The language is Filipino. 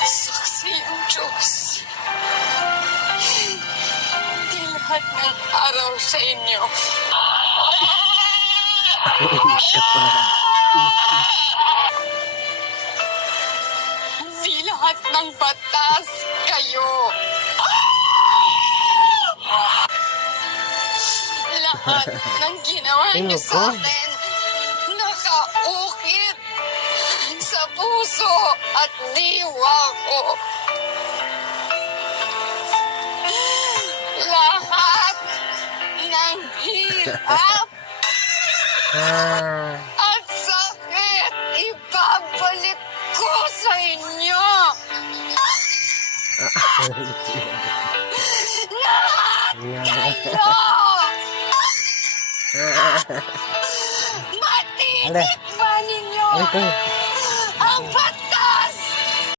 Saksi ang Diyos. Di lahat ng araw sa inyo. Di lahat ng batas kayo. Lahat ng ginawa niyo sa akin nakaukit sa puso at diwa ko. Lahat ng hirap at sakit ibabalik ko sa inyo. Lahat kayo! Matitikman ninyo ang